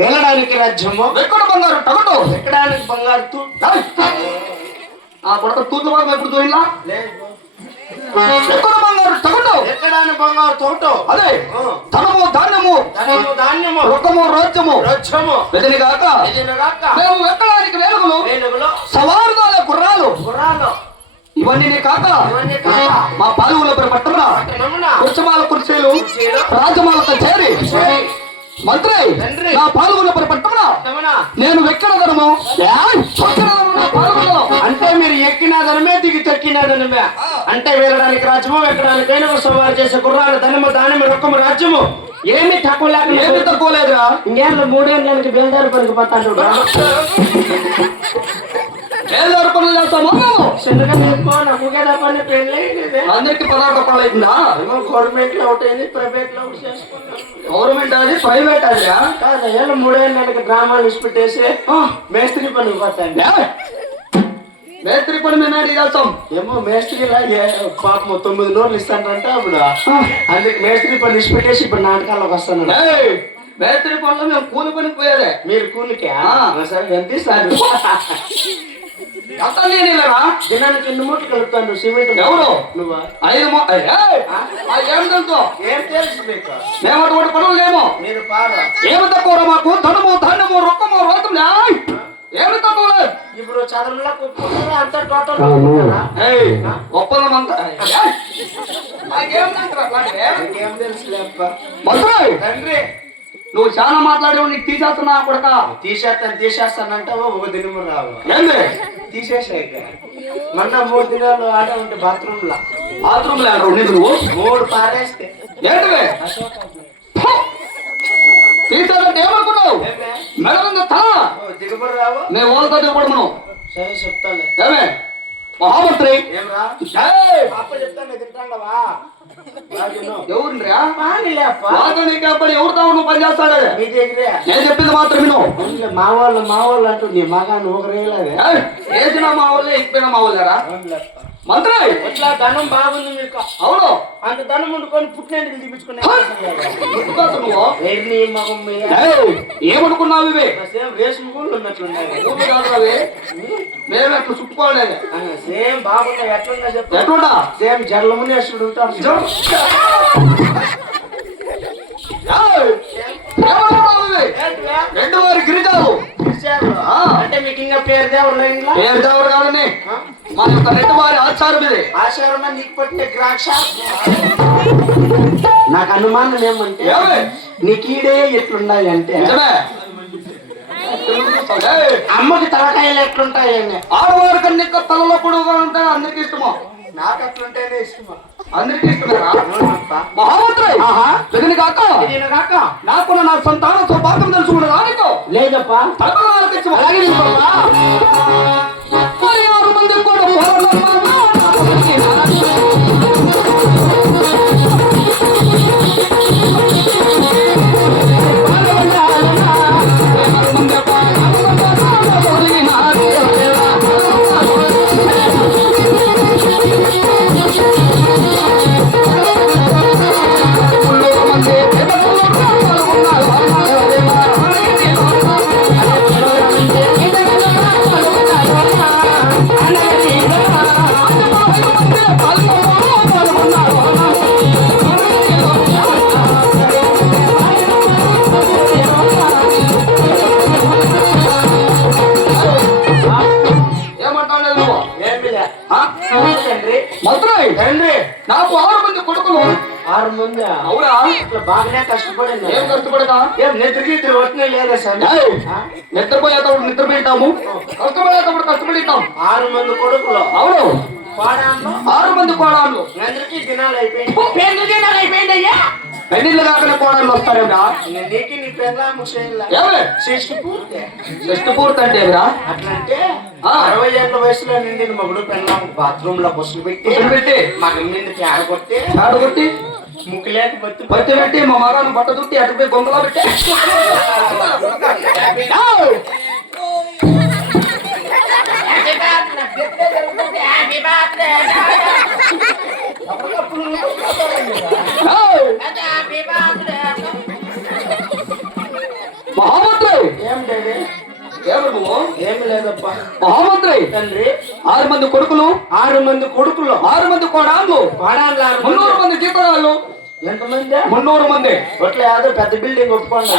వెళ్ళడానికి రాజ్యము, ఎక్కడ బంగారు టగటు, ఎక్కడానికి బంగారు తూ. ఆ కొడత తూర్లు భాగం ఎప్పుడు చూడలా? ఎక్కడ బంగారు టగటు, ఎక్కడానికి బంగారు తోట. అదే ధనము ధాన్యము ధనము ధాన్యము రొక్కము రాజ్యము రాజ్యము ఎదిని కాక ఎదినగాక మేము ఎక్కడానికి వేలుగులు వేలుగులు సవారుదాల గుర్రాలు గుర్రాలు ఇవన్నీ కాక ఇవన్నీ కాక మా పాలుగుల పట్టణ పట్టణమున కుర్చమాల కుర్చీలు రాజమాలతో చేరి మంత్రి తండ్రి నా పాలుగుల పట్టణ నేను ఎక్కడదనము అంటే మీరు ఎక్కినాదనమే దిగి తక్కినాదనమే. అంటే వెళ్ళడానికి రాజ్యము, ఎక్కడానికి వేలుగు సవారు చేసే గుర్రాలు ధనము ధాన్యము రొక్కము రాజ్యము ఏమి తక్కువ లేక ఏమి తక్కువ లేదురా. ఇంకేళ్ళు 3 ఏళ్ళకి బేల్దారు పనికి పోతాడు. ఏదారు పనులు చేస్తాము చిన్నగా నేర్చుకో నమ్మకేదా పని పెళ్ళి అందరికి 16 రూపాయలు అవుతుందా? గవర్నమెంట్ లో ఒకటి అయింది, ప్రైవేట్ లో ఒకటి చేసుకున్నాం. గవర్నమెంట్ అది ప్రైవేట్ అది కాదు ఏళ్ళు 3 ఏళ్ళకి డ్రామాలు ఇచ్చిపెట్టేసి మేస్త్రి పనికి పోతాండి. మేస్త్రి పని మేము ఏంటి చేస్తాం? ఏమో మేస్త్రిలా పాపం 9 నోట్లు ఇస్తానంటే అప్పుడు అందుకు మేస్త్రి పని ఇచ్చిపెట్టేసి ఇప్పుడు నాటకాల్లోకి వస్తాను. మేస్త్రి పనులు మేము కూలి పనికి పోయేదే. మీరు కూలికే సరే ఎంత ఇస్తారు? ఎంత నేనేరా దినానికి 2 మూటలు కలుపుతాను సిమెంట్. ఎవరు నువ్వా? 5 ఏం తెలుసు? ఏం తెలుసు మీకు? మేము అటువంటి పనులు లేము. మీరు పారా ఏమి తక్కువ మాకు ధనము ధాన్యము రొక్కము రోతం ఏమి తక్కువ లేదు. ఇప్పుడు చదువులా కుట్టుకుంటారా అంతా టోటల్ ఒప్పందం అంతా ఏం తెలుసు తండ్రి. నువ్వు చాలా మాట్లాడావు, నీకు తీసేస్తున్నా కొడక. తీసేస్తానంటావో ఒక దినము రావు. ఏంది తీసేసాక మొన్న 3 దినాలు ఆడ ఉంటే బాత్రూమ్ లా నువ్వు 3 పారేస్తే ఏంటివే తీసారంటే ఏమనుకున్నావు? మెడ మీద తల దిగుబడి రావు. నేను వాళ్ళతో దిగబడము. సరే చెప్తాను. ఏమే మహామంత్రి ఏమరా పాప చెప్తాను తింటావా? ఎవరురా నీకు ఎవరితో నువ్వు పని చేస్తాడు? మీ దగ్గరే నేను చెప్పింది మాత్రం విను. మా వాళ్ళు అంటూ నీ మగా నువ్వు రేయలేదే. వేసిన మా వాళ్ళే ఇప్పిన మా వాళ్ళరా మంత్రి. ఇట్లా ధనం బాగుంది మీకు. అవును అంత ధనం వండుకొని పుట్టినందుకు తీపించుకునే ఏమనుకున్నావు? ఇవే రేషన్ గూళ్ళు ఉన్నట్లున్నాయి. మేము ఎట్లా చుట్టుకోలేదు. సేమ్ బాగున్నాయి. ఎట్లున్నా చెప్పు. ఎట్లున్నా? సేమ్ జర్ల మునేశ్వరుడు ఉంటాడు. రెండు వారి గిరిజాలు అంటే మీకు ఇంకా పేరు దేవుడు పేరు దేవుడు కాదని మన యొక్క రెండు వారి ఆచారం ఇది. ఆచారం నీకు పట్టిన ద్రాక్ష. నాకు అనుమానం ఏమంటే నీకీడే ఎట్లున్నాయి అంటే అమ్మకి తలకాయలు ఎట్లుంటాయని. ఆడవారి కన్నా తలలో పొడుగుగా ఉంటాయి. అందరికి ఇష్టమా? నాకు అట్లుంటేనే ఇష్టమా? అందరికి ఇష్టమేనా? మహామంత్రి జగన్ కాక నాకున్న నా సంతానం సౌభాగ్యం తెలుసుకున్నదా నీకు? లేదప్పా. అలాగే 6 మంది కూడా నాకు 6 మంది కొడుకులు. 6 మంది? అవునా? బాగానే కష్టపడింది. ఏం కష్టపడదా? నిద్రకి వస్తున్నాయి లేదా సార్? నిద్రపోయేటప్పుడు నిద్రపోయితాము, కష్టపడేటప్పుడు కష్టపడితాం. 6 మంది కొడుకులు. అవును. 6 మంది కోడాళ్ళు. అందరికీ దినాలు అయిపోయింది. పెళ్లిళ్ళు కాకుండా కోడాళ్ళు వస్తారేనా? నీకు నీ పెళ్ళాము షష్టి పూర్తి అంటే అట్లంటే 60 ఏళ్ళ వయసులో నిండి మగుడు పెళ్ళాము బాత్రూమ్ లో బస్సులు పెట్టి మగం మీద ఆడగొట్టి ముక్కులేక బట్టి పెట్టి మా మగాను బట్ట చుట్టి అటుపై గొంగలో పెట్టి మహామంత్రి ఏమి లేదప్ప. మహామంత్రి తండ్రి 6 మంది కొడుకులు 6 మంది కొడుకులు 6 మంది కోడాళ్ళు వాడాలి 300 మంది జీతగాళ్ళు ఎంతమంది 300 మంది ఒట్ల యాదో పెద్ద బిల్డింగ్ ఒప్పుకోండి.